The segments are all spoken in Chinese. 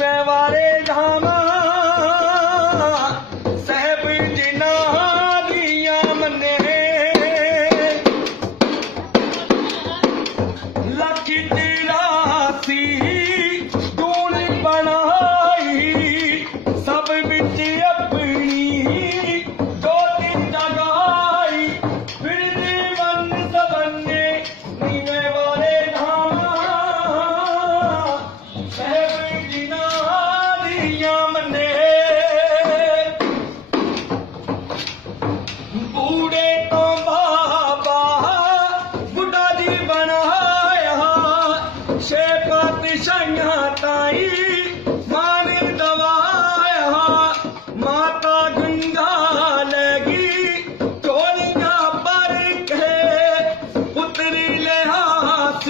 में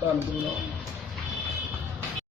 Toàn.